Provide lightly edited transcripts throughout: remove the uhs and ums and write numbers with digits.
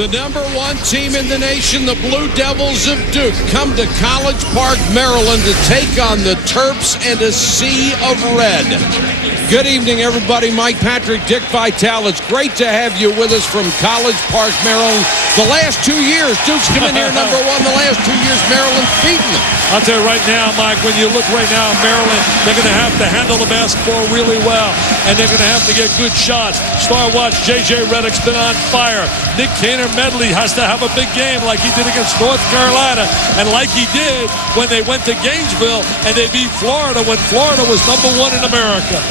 The #1 team in the nation, the Blue Devils of Duke, come to College Park, Maryland to take on the Terps and a sea of red. Good evening, everybody. Mike Patrick, Dick Vitale. It's great to have you with us from College Park, Maryland. The last 2 years, Duke's come in here #1. The last 2 years, Maryland's beaten them. I'll tell you right now, Mike, when you look right now, Maryland, they're going to have to handle the basketball really well, and they're going to have to get good shots. Star watch, J.J. Redick's been on fire. Nick Medley has to have a big game like he did against North Carolina, and like he did when they went to Gainesville and they beat Florida when Florida was #1 in America.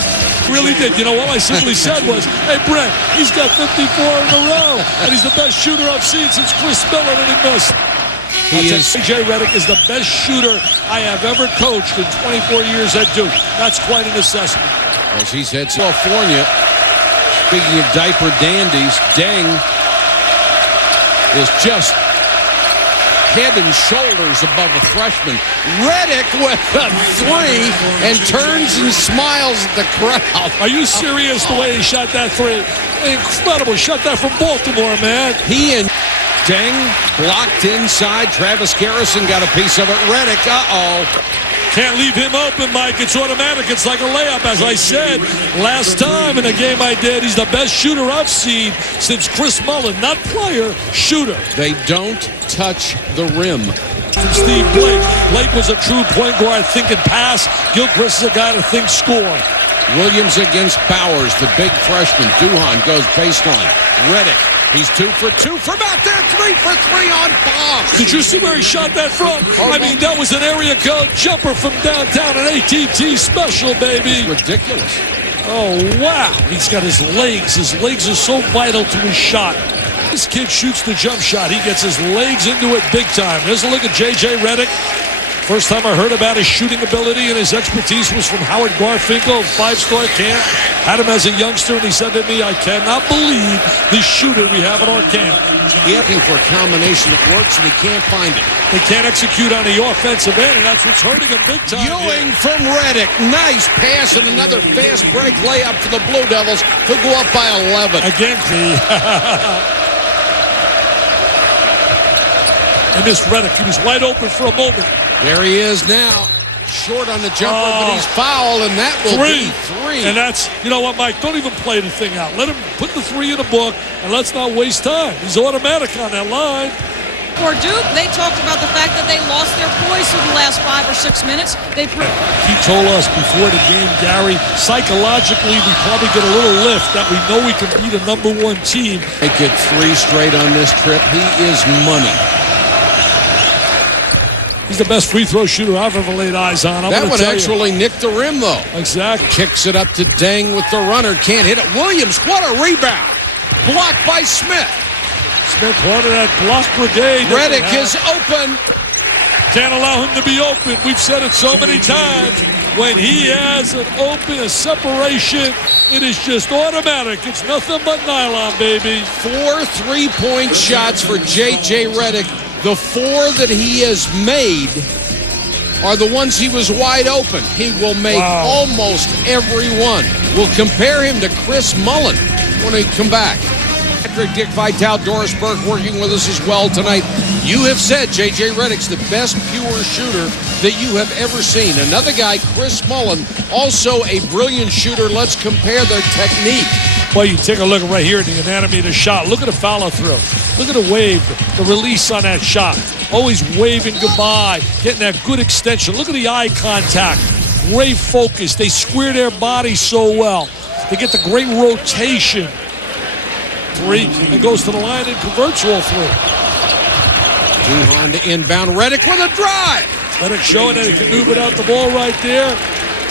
Really did. You know, all I simply said was, hey, Brent, he's got 54 in a row, and he's the best shooter I've seen since Chris Miller, and he missed. J.J. Redick is the best shooter I have ever coached in 24 years at Duke. That's quite an assessment. As he's had California, speaking of diaper dandies, Deng is just head and shoulders above a freshman. Redick with a three and turns and smiles at the crowd. Are you serious the way he shot that three? Incredible. Shot that from Baltimore, man. He and Deng blocked inside. Travis Garrison got a piece of it. Redick, Can't leave him open, Mike. It's automatic. It's like a layup. As I said last time in a game I did, he's the best shooter I've seen since Chris Mullen. Not player, shooter. They don't touch the rim. From Steve Blake. Blake was a true point guard thinking pass. Gilchrist is a guy to think score. Williams against Bowers, the big freshman. Duhan goes baseline. Redick. He's 2 for 2 from out there, 3 for 3 on bombs. Did you see where he shot that from? I mean, that was an area code jumper from downtown, an AT&T special, baby. It's ridiculous. Oh, wow. He's got his legs. His legs are so vital to his shot. This kid shoots the jump shot. He gets his legs into it big time. There's a look at J.J. Redick. First time I heard about his shooting ability and his expertise was from Howard Garfinkel, 5-star camp. Had him as a youngster, and he said to me, I cannot believe this shooter we have at our camp. He's looking for a combination that works, and he can't find it. They can't execute on the offensive end, and that's what's hurting him big time. Ewing from Redick. Nice pass and another fast break layup for the Blue Devils, who go up by 11. Again, I missed Redick. He was wide open for a moment. There he is now. Short on the jumper, but he's fouled, and that will be 3. And that's, you know what, Mike, don't even play the thing out. Let him put the 3 in the book, and let's not waste time. He's automatic on that line. For Duke, they talked about the fact that they lost their poise through the last 5 or 6 minutes. He told us before the game, Gary, psychologically, we probably get a little lift that we know we can beat a #1 team. They get 3 straight on this trip. He is money. He's the best free throw shooter I've ever laid eyes on. That one actually nicked the rim, though. Exactly. Kicks it up to Deng with the runner. Can't hit it. Williams, what a rebound. Blocked by Smith. Smith part of that block brigade. Redick is open. Can't allow him to be open. We've said it so many times. When he has an open, a separation, it is just automatic. It's nothing but nylon, baby. 4 3-point shots for J.J. Redick. The 4 that he has made are the ones he was wide open. He will make almost every one. We'll compare him to Chris Mullen when we come back. Patrick, Dick Vitale, Doris Burke working with us as well tonight. You have said J.J. Redick's the best pure shooter that you have ever seen. Another guy, Chris Mullen, also a brilliant shooter. Let's compare their technique. Well, you take a look right here at the anatomy of the shot. Look at the follow-through. Look at the wave, the release on that shot. Always waving goodbye, getting that good extension. Look at the eye contact. Great focus. They square their body so well. They get the great rotation. 3, and goes to the line and converts all 3. Duhan to inbound. Redick with a drive. Redick showing that he can move it out the ball right there.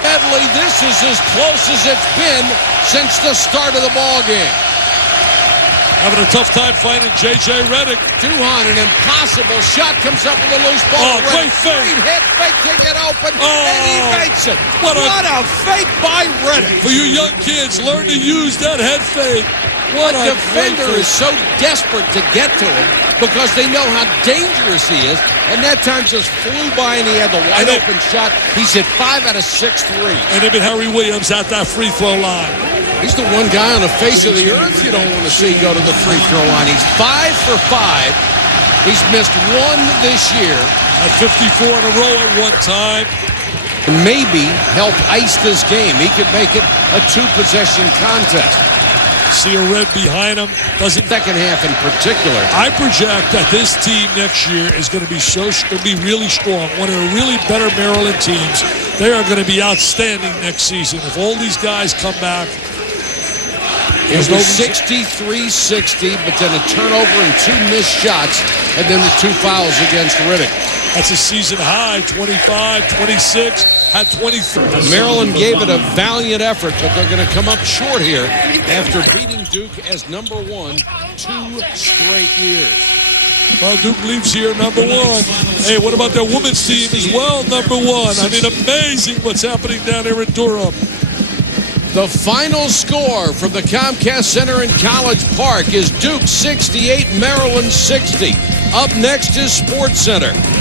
Medley, this is as close as it's been since the start of the ball game. Having a tough time finding J.J. Redick. Duhan, an impossible shot, comes up with a loose ball. Great fake. Hit, fake to get open, and he makes it. What a fake by Redick. For you young kids, learn to use that head fake. What a defender is so desperate to get to him because they know how dangerous he is, and that time just flew by and he had the wide open shot. He's hit 5 out of 6 threes. And even Harry Williams at that free throw line. He's the one guy on the face of the earth you don't want to see go to the free throw line. He's 5 for 5. He's missed one this year. At 54 in a row at one time. Maybe help ice this game. He could make it a 2-possession contest. See a red behind him. Doesn't. Second half in particular. I project that this team next year is going to be really strong. One of the really better Maryland teams. They are going to be outstanding next season if all these guys come back. It was 63-60, but then a turnover and 2 missed shots, and then the 2 fouls against Redick. That's a season high, 25, 26, had 23. Maryland gave it a valiant effort, but they're going to come up short here after beating Duke as #1 2 straight years. Well, Duke leaves here #1. Hey, what about their women's team as well, #1? I mean, amazing what's happening down here in Durham. The final score from the Comcast Center in College Park is Duke 68, Maryland 60. Up next is SportsCenter.